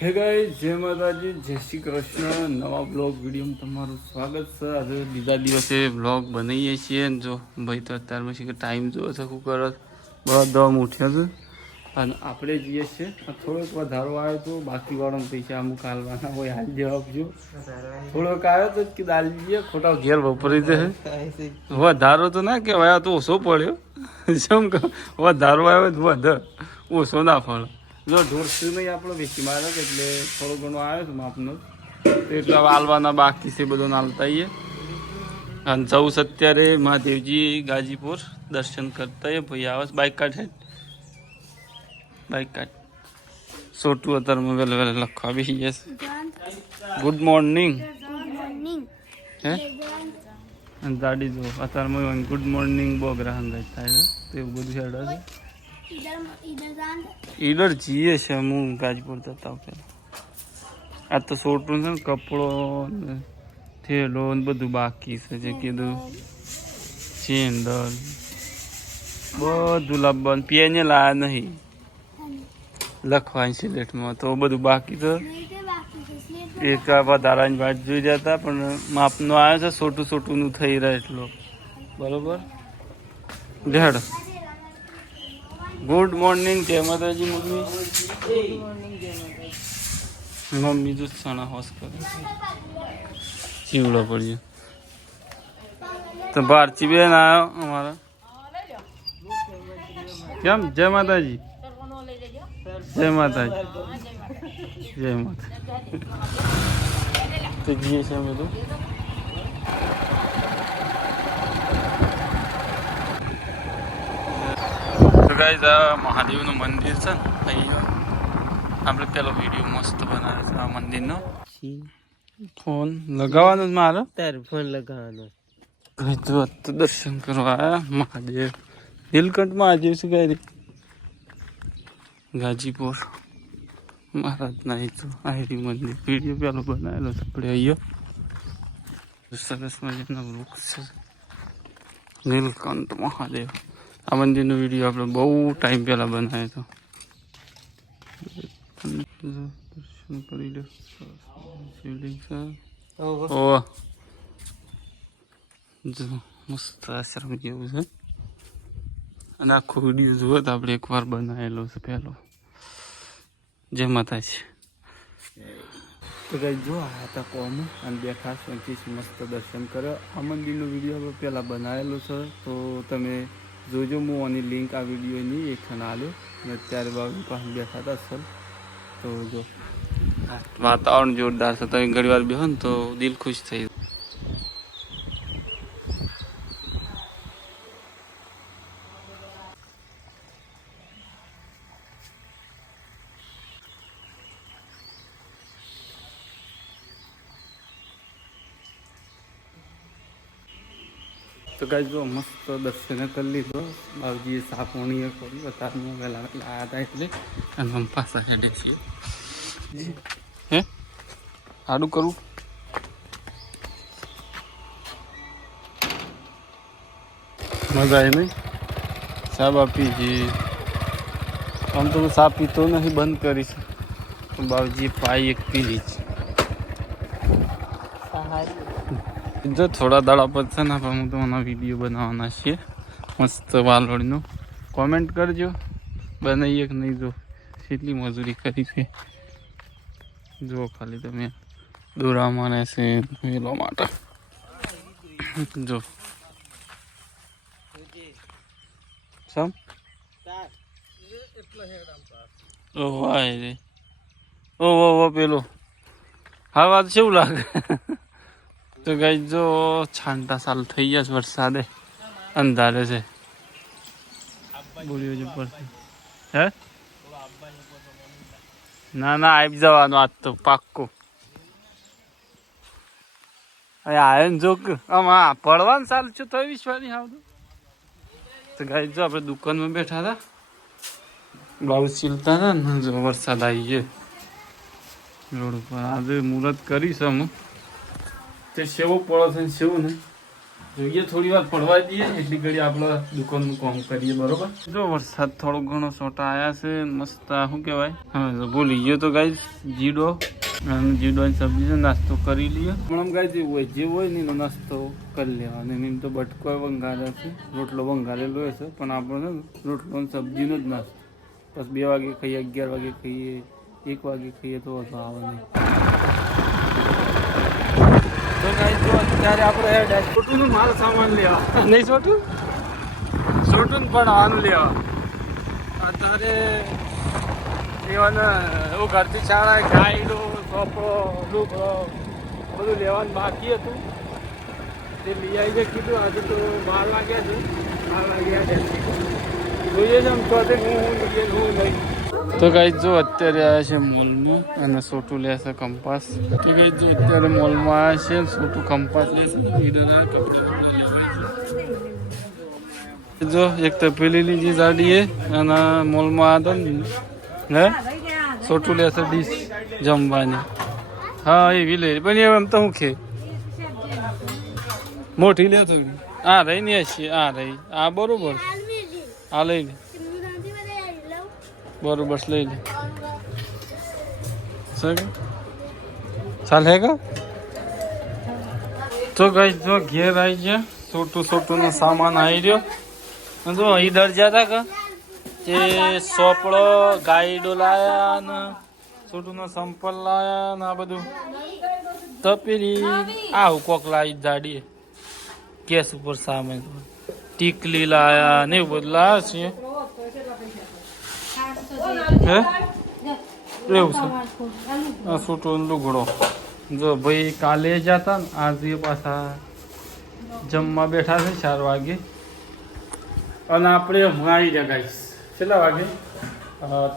હે ગાઈસ, જય માતાજી, જય શ્રી કૃષ્ણ. નવા બ્લોગ વિડીયોમાં તમારું સ્વાગત છે. આજે બીજા દિવસે બ્લોગ બનાવીએ છીએ. જો ભાઈ તો અત્યારમાં છે કે ટાઈમ જો શકું કરો બધા ઉઠ્યો છે અને આપણે જઈએ છીએ. થોડોક વધારો આવ્યો તો બાકીવાળાને પૈસા અમુક હાલવાના હોય હાલ જવાબ જો થોડોક આવ્યો તો કે દાલ જઈએ ખોટા ઘેર વપરી જશે. વધારો તો ના કહેવાય, તો ઓછો પડ્યો. શું કહો, વધારો આવ્યો તો વધે, ઓછો ના ફળ. જો ઢોરશું નહીં આપણો વેચી મારે એટલે થોડો ઘણો આવ્યો છે માપનો, તો એટલા હાલવાના બાકી છે બધો હાલતા આવીએ. અને જવું અત્યારે મહાદેવજી ગાજીપુર દર્શન કરતા એ ભાઈ આવે બાઇક કાઢે, બાઇક કાઢ સોટું અત્યારમાં વહેલા વહેલા લખવા બી જશે. ગુડ મોર્નિંગ હે અને ગાડી જો અત્યારમાં ગુડ મોર્નિંગ બહુ ગ્રાહક થાય છે, તો એવું બધું હેડ છે. ઈડર જઈએ છે હું ગાજપુર જતા પેલા. આ તો સોટું છે ને કપડો ને થેલો ને બધું બાકી છે, જે કીધું ચેન્ડલ બધું લાવવાનું. પેને લાયા નહીં લખવાની સિલેટમાં, તો બધું બાકી તો એક વધારાની વાત જોઈ જતા પણ માપનો આવ્યો છે. છોટું છોટું નું થઈ રહે એટલો બરોબર. ડેડ ગુડ મોર્નિંગ, જય માતાજી મમ્મી. મમ્મી જો સણા હોશ કરે ચીવડો પડ્યો તો ભારતી બેન આવ્યો અમારા. કેમ જય માતાજી, જય માતાજી, જય માતાજી. તો જઈએ છીએ અમે તો. ગાઈઝ આ મહાદેવનું મંદિર છે ને અહીંયા આપણે પેલો વિડીયો મસ્ત બનાવે છે આ મંદિરનો. ફોન લગાવવાનો જ મારો, તારે ફોન લગાવવાનો. તો દર્શન કરવા આવ્યા મહાદેવ, નીલકંઠ મહાદેવ છે ગાય ગાજીપુર મહારાજના. એ તો આયરી મંદિર વિડીયો પેલો બનાવેલો છે આપણે અહીંયા. સરસ મજાના વૃક્ષ છે, નીલકંઠ મહાદેવ. આ મંદિરનો વિડીયો આપણે બહુ ટાઈમ પહેલાં બનાવ્યો હતો. દર્શન કરી લો. શિવલિંગ છે ઓ જો મસ્ત આશ્રમ જેવું છે. અને આખો વિડીયો જુઓ તો આપણે એકવાર બનાવેલો છે પહેલો. જય માતાજી. તો કઈ જો આ હતા કોમ અને બેઠા શાંતિથી મસ્ત દર્શન કર્યો. આ મંદિરનો વિડીયો આપણે પહેલાં બનાવેલો છે, તો તમે જોજો. હું આની લિંક આ વિડીયોની એક આલ્યો અને અત્યારે બાબુ પાસે બેઠા હતા સર. તો જો વાતાવરણ જોરદાર છે, તમે ઘણી વાર બેહો ને તો દિલ ખુશ થઈ જાય. તો ગાઈસ જો મસ્ત દર્શન કરી લીધો. બાબુજીએ સાપોણીએ કર્યું અત્યારમાં વહેલા આવ્યા હતા એટલે. અને અમે પાછા હેડી છીએ. હે સારું કરું મજા આવી નહીં. ચા બાપી છે આમ તો ચા પીતો નથી, બંધ કરી છે. બાબુજીએ પાઈ એક પી લીધી. જો થોડા દાડા પછી ને આપણે હું તમને વિડીયો બનાવવાના છીએ મસ્ત વાલોડીનો. કોમેન્ટ કરજો બનાવીએ કે નહીં. જો કેટલી મજૂરી કરી છે જો ખાલી તમે દોરામાં રહેશે વેલો માટે. જો સમ ઓહો આય રે ઓહો પેલો હા વાત કેવું લાગે. તો ગાઈ જો છાંટા ચાલુ થઈ ગયા છે, વરસાદે અંધારે છે. બોલ્યો છે પડશે હે ના ના આવી જવાનું આજ તો પાક્કું. આવ્યો ને જોક આમાં પડવાનું ચાલુ છે તો વિશ્વાની આવતું. તો ગાઈ જો આપણે દુકાનમાં બેઠા હતા, બ્લાઉઝ સીલતા હતા ને જો વરસાદ આવી ગયો રોડ ઉપર. આજે મુહૂર્ત કરીશ અમે તે સેવો પડો છે ને સેવું ને જોઈએ થોડી વાર પડવા દઈએ એટલી ઘડી આપણે દુકાનનું કામ કરીએ બરોબર. જો વરસાદ થોડો ઘણો સોટા આવ્યા છે મસ્ત. શું કહેવાય હા ભૂલી ગયો તો ગાઈસ જીડો અને જીડોની સબ્જી છે નાસ્તો કરી લઈએ. હમણાં ગાઈસ જે હોય ને એનો નાસ્તો કરી લેવાનો. એમ તો બટકો વંગારે છે રોટલો વંગારેલો છે પણ આપણે રોટલો સબ્જીનો જ નાસ્તો બસ 2 વાગે ખાઈએ 11 વાગે ખાઈએ 1 વાગે ખાઈએ તો આવે નહીં. તો ગાઈસ જો અત્યારે આપણે છોટું માલ સામાન લેવા નહીં છોટું પણ આન લેવા અત્યારે એવું ઘરથી શાળા ગાઈડો કપડો લુગડો બધું લેવાનું બાકી હતું તે લઈ આવી કીધું આજે તો 12 વાગ્યા છે 12 વાગ્યા જોઈએ છે આમ તો હું નહીં. તો ગાઈસ જો અત્યારે આવ્યા છે મોલમાં અને છોટું લેશે કંપાસ. તો ગાઈસ જો અત્યારે મોલમાં આવ્યા છે છોટું કંપાસ લેશે. જો એક તપેલી લીધી જાડીએ અને મોલમાં હતા ને છોટું લેશે ડીશ જમવાની. હા એવી લઈ પણ એમ તો હું ખે મોટી લેતો આ રહી ને આ રહી આ બરોબર આ લઈ લે બરોબર લઈ લે ચાલ હે કા. તો ગાઈસ જો ઘેર આવી ગયા છોટું નો સામાન આવી રહ્યો. જો અહીં ડર જતા કે તે સોપડો ગાઈડો લાયા ને છોટું નો સંપલ લાયા ને આ બધું તપેલી આવું કોક લાવી જાડી ગેસ ઉપર સામાન ટીકલી લાયા ને એવું બધું લાયા છે. હે એવું છે આ છોટું લુગડો. જો ભાઈ કાલે જતા ને આજે પાછા જમવા બેઠા છે 4 વાગે અને આપણે આવી ગયા ગાઈસ કેટલા વાગે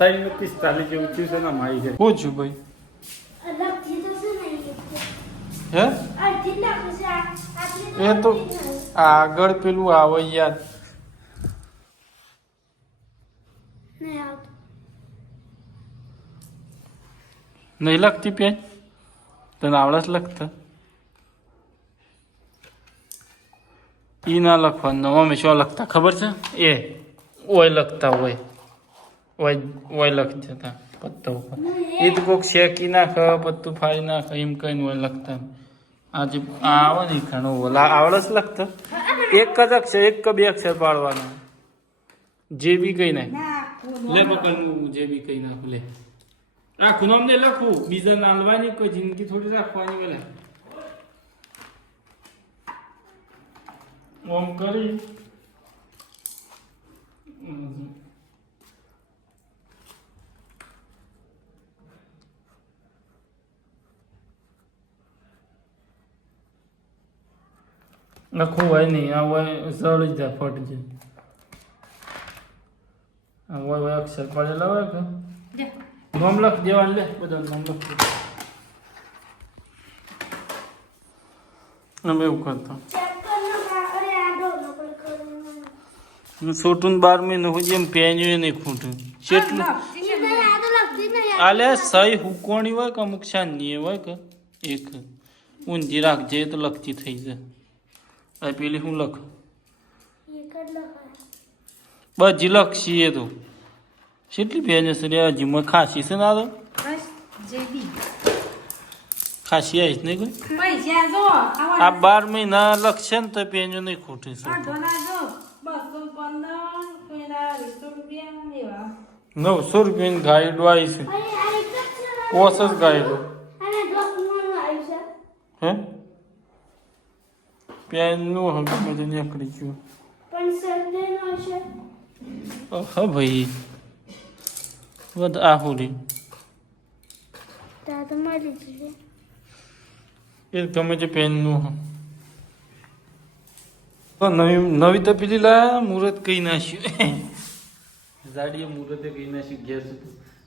3:45 જેવું થયું છે ને આવી જાય. શું છું ભાઈ હે એ તો આગળ પેલું આવે યાદ નહીં લખતી પેન તને આવડે જ લખતા ઈ ના લખવાનું મમ્મી શું લખતા ખબર છે એ ઓય લખતા હોય ઓય લખી જતા પત્તા ઉપર એ તો કોઈક શેકી નાખ પત્તું ફાડી નાખ એમ કઈને હોય લખતા. આજે આવે ને ઘણું આવડે જ લખતા એક જ અક્ષર 1 કે 2 અક્ષર પાડવાના જે બી કઈ નાખ લે પકડનું જે બી કઈ નાખ લે રાખું નામ ને લખવું બીજા નાલવાની કોઈ જિંદગી થોડી રાખવાની પેલા ઓમ કરી લખવું હોય નહીં આ હોય સળી જાય ફટ જાય આ હોય અક્ષર પડેલા હોય કે નામ લખ દેવાનું લે બધા નામ લખ અમે એવું કરતા છોટું 12 મહિના હોય એમ પેન્યું નહીં ખૂટું કેટલું આલે સહી હુકોણી હોય કે અમુક શાની હોય કે એક ઊંધી રાખજે તો લખતી થઈ જાય. આ પેલી હું લખ બધી લખશી એ તો કેટલી પેન છે રે હજી ખાસી છે ના તો ખાસી આવીશ નહીં કોઈ આ 12 મહિના લખશે ને તો પેન્યું નહીં ખૂટે છે 900 રૂપિયાની ગાઈડો આવી છે કોસ જ ગાઈડો હે પેનનું હવે બધું નીકળી ગયું હા ભાઈ વધ આહુરી એ ગમે તે પેનનું નવી તપેલી લાયા મુહૂર્ત કઈ નાખ્યું જાડીએ મુહૂર્તે કઈ નાખ્યું ગેસ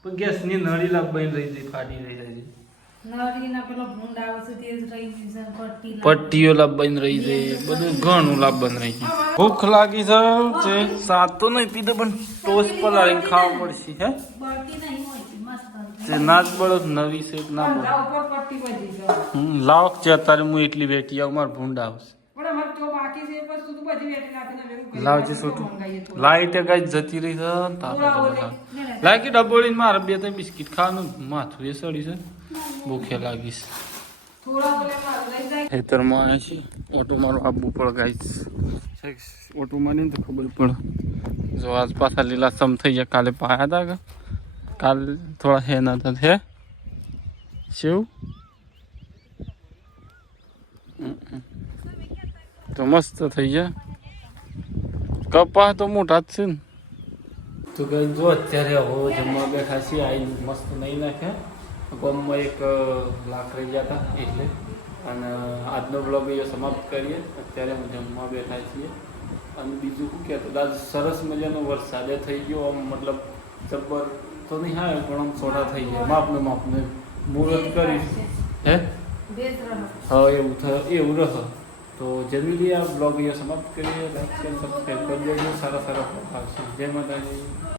પણ ગેસની નળી લાવવાની રહી જાય ફાટી રહી જાય પટ્ટીઓ લાવવાની રહી જાય બધું ઘણું લાવવાનું રહી જાય. ભૂખ લાગી છે સાત તો નહીં પીધો પણ ટોસ પલાળીને ખાવા પડશે હે ના જ બળો નવી છે ના લાવક છે અત્યારે હું એટલી બેઠી આવું મારે ભૂંડ આવશે લાવજે છોટું લાઈટ કઈ જતી રહી છે લાગી ડબોળી મારે 2-3 બિસ્કિટ ખાવાનું માથું એ સડી છે ભૂખે લાગીશ ખેતરમાં આવે છે ઓટો મારો આપવું પડે ગાઈસ ઓટો મારી તો ખબર પડે જો આજ પાછા લીલાસમ થઈ ગયા કાલે પાયા હતા કે કાલ થોડા હેના હતા હે શિવ તો મસ્ત થઈ ગયા કપા તો મોટા જ છે ને તો કઈ જો અત્યારે હવે જમવા બેઠા છીએ આવીને મસ્ત નહીં નાખ્યા ગામમાં એક લાકડી ગયા હતા એટલે અને આજનો બ્લોગ એ સમાપ્ત કરીએ અત્યારે હું જમવા બેઠા છીએ અને બીજું શું કહેતો આજ સરસ મજાનો વરસાદ થઈ ગયો આમ મતલબ જબ્બર તો નહીં હા પણ આમ સોડા થઈ ગયા માપને મુહૂર્ત કરીશ હે હા એવું રહ તો જનરલી આ બ્લોગ એ સમાપ્ત કરીએ લાઈક સબસ્ક્રાઈબ કરી દેજો સારા બ્લોગ આવશે જય માતાજી